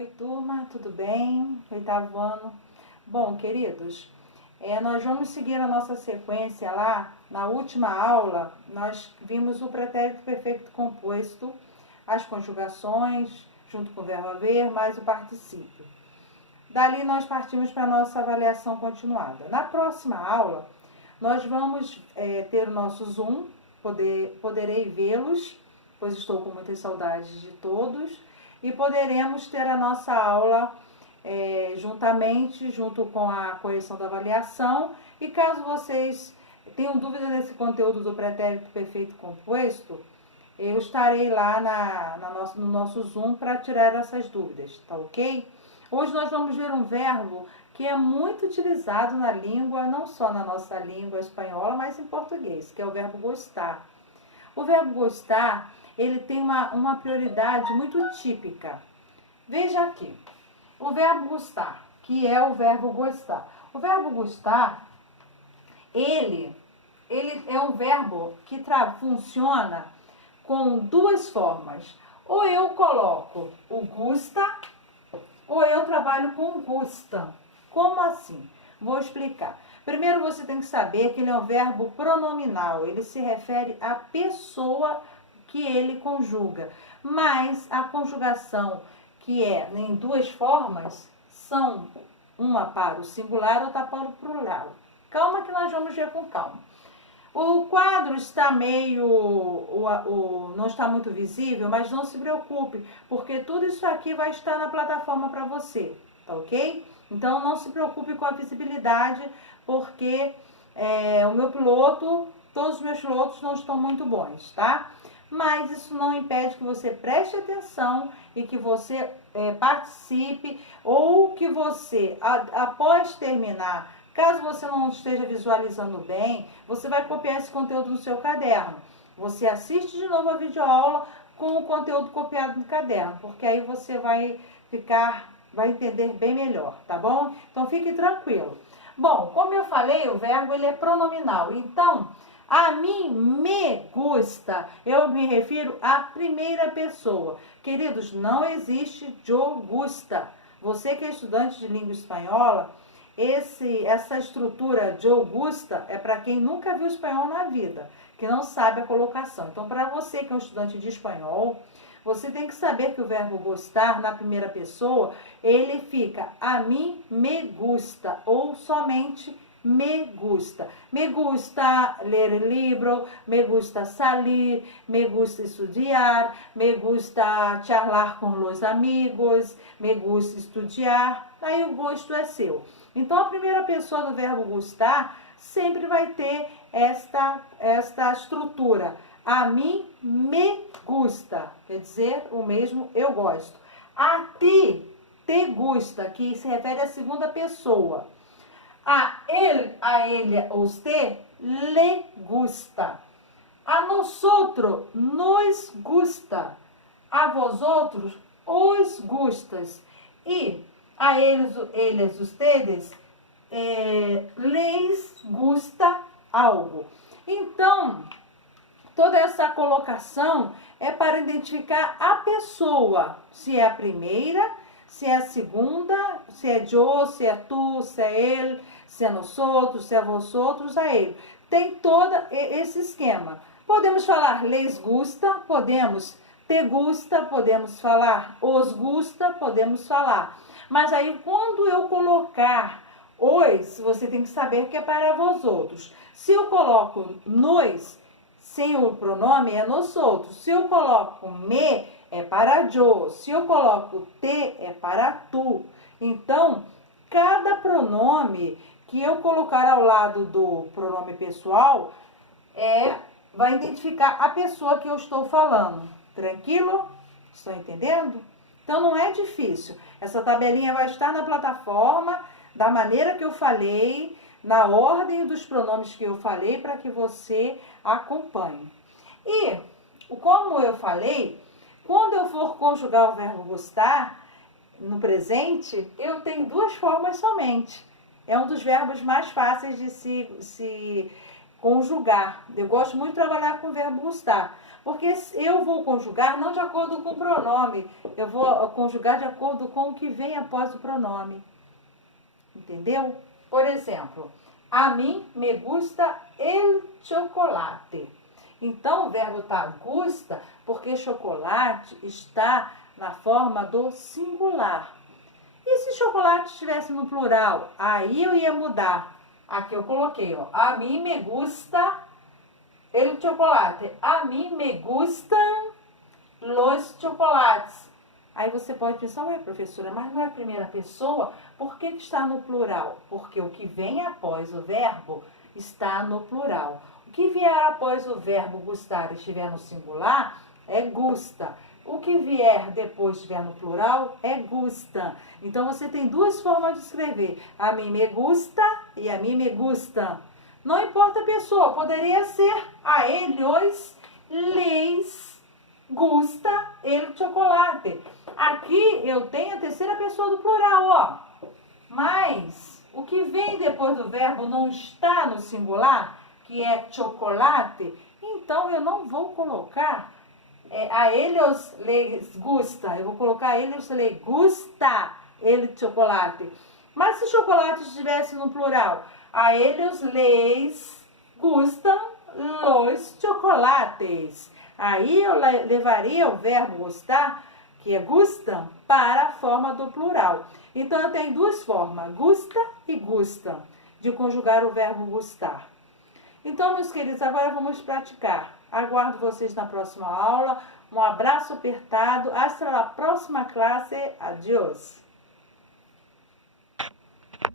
Oi, turma, tudo bem? Oitavo ano. Bom, queridos, nós vamos seguir a nossa sequência lá. Na última aula, nós vimos o pretérito perfeito composto, as conjugações, junto com o verbo haver, mais o particípio. Dali, nós partimos para a nossa avaliação continuada. Na próxima aula, nós vamos ter o nosso Zoom, poderei vê-los, pois estou com muitas saudades de todos, e poderemos ter a nossa aula junto com a correção da avaliação. E caso vocês tenham dúvida nesse conteúdo do pretérito perfeito composto, eu estarei lá no nosso Zoom para tirar essas dúvidas, tá ok? Hoje nós vamos ver um verbo que é muito utilizado na língua, não só na nossa língua espanhola, mas em português, que é o verbo gostar. O verbo gostar, ele tem uma prioridade muito típica. Veja aqui, o verbo gostar, que é o verbo gostar. O verbo gostar, ele é um verbo que funciona com duas formas. Ou eu coloco o gusta, ou eu trabalho com gusta. Como assim? Vou explicar. Primeiro você tem que saber que ele é um verbo pronominal. Ele se refere à pessoa que ele conjuga. Mas a conjugação, que é em duas formas, são uma para o singular e outra para o plural. Calma que nós vamos ver com calma. O quadro está não está muito visível, mas não se preocupe, porque tudo isso aqui vai estar na plataforma para você, tá ok? Então não se preocupe com a visibilidade, porque todos os meus pilotos não estão muito bons, tá? Mas isso não impede que você preste atenção e que você participe, ou que você, após terminar, caso você não esteja visualizando bem, você vai copiar esse conteúdo no seu caderno. Você assiste de novo a videoaula com o conteúdo copiado no caderno, porque aí você vai entender bem melhor, tá bom? Então fique tranquilo. Bom, como eu falei, o verbo ele é pronominal. Então, a mim me gusta, eu me refiro à primeira pessoa. Queridos, não existe yo gusta. Você que é estudante de língua espanhola, essa estrutura de Augusta é para quem nunca viu espanhol na vida, que não sabe a colocação. Então, para você que é um estudante de espanhol, você tem que saber que o verbo gostar, na primeira pessoa, ele fica a mim me gusta, ou somente me gusta. Me gusta ler livro, me gusta salir, me gusta estudar, me gusta charlar com os amigos, me gusta estudar. Aí o gosto é seu. Então, a primeira pessoa do verbo gostar sempre vai ter esta estrutura. A mim me gusta, quer dizer, o mesmo eu gosto. A ti te gusta, que se refere à segunda pessoa. A ele, a usted, le gusta. A nosotros, nos gusta. A vosotros, os gustas. E a eles, ustedes, les gusta algo. Então, toda essa colocação é para identificar a pessoa, se é a primeira, se é a segunda, se é yo, se é tu, se é ele, se é nosotros, se é vosotros, a ele. Tem todo esse esquema. Podemos falar les gusta, podemos te gusta, podemos falar os gusta, podemos falar. Mas aí, quando eu colocar os, você tem que saber que é para vós outros. Se eu coloco nos, sem o pronome, é nós outros. Se eu coloco me, é para yo. Se eu coloco te, é para tu. Então, cada pronome que eu colocar ao lado do pronome pessoal vai identificar a pessoa que eu estou falando. Tranquilo? Estão entendendo? Então, não é difícil. Essa tabelinha vai estar na plataforma, da maneira que eu falei, na ordem dos pronomes que eu falei, para que você acompanhe. E, como eu falei, quando eu for conjugar o verbo gostar, no presente, eu tenho duas formas somente. É um dos verbos mais fáceis de se conjugar. Eu gosto muito de trabalhar com o verbo gostar, Porque eu vou conjugar não de acordo com o pronome, eu vou conjugar de acordo com o que vem após o pronome. Entendeu? Por exemplo, a mim me gusta el chocolate. Então, o verbo tá gusta porque chocolate está na forma do singular. E se chocolate estivesse no plural? Aí eu ia mudar. Aqui eu coloquei, ó. A mim me gusta el chocolate. A mim me gustam los chocolates. Aí você pode pensar, ué, professora, mas não é a primeira pessoa? Por que está no plural? Porque o que vem após o verbo está no plural. O que vier após o verbo gustar e estiver no singular é gusta. O que vier depois estiver no plural é gusta. Então você tem duas formas de escrever. A mim me gusta e a mim me gustam. Não importa a pessoa, poderia ser a eles, les gusta el chocolate. Aqui eu tenho a terceira pessoa do plural, ó. Mas o que vem depois do verbo não está no singular, que é chocolate, então eu não vou colocar a eles les gusta. Eu vou colocar a eles les gusta el chocolate. Mas se chocolate estivesse no plural, a eles les gustam los chocolates. Aí eu levaria o verbo gostar, que é gustam, para a forma do plural. Então eu tenho duas formas, gusta e gustam, de conjugar o verbo gustar. Então, meus queridos, agora vamos praticar. Aguardo vocês na próxima aula. Um abraço apertado. Hasta a próxima classe. Adiós.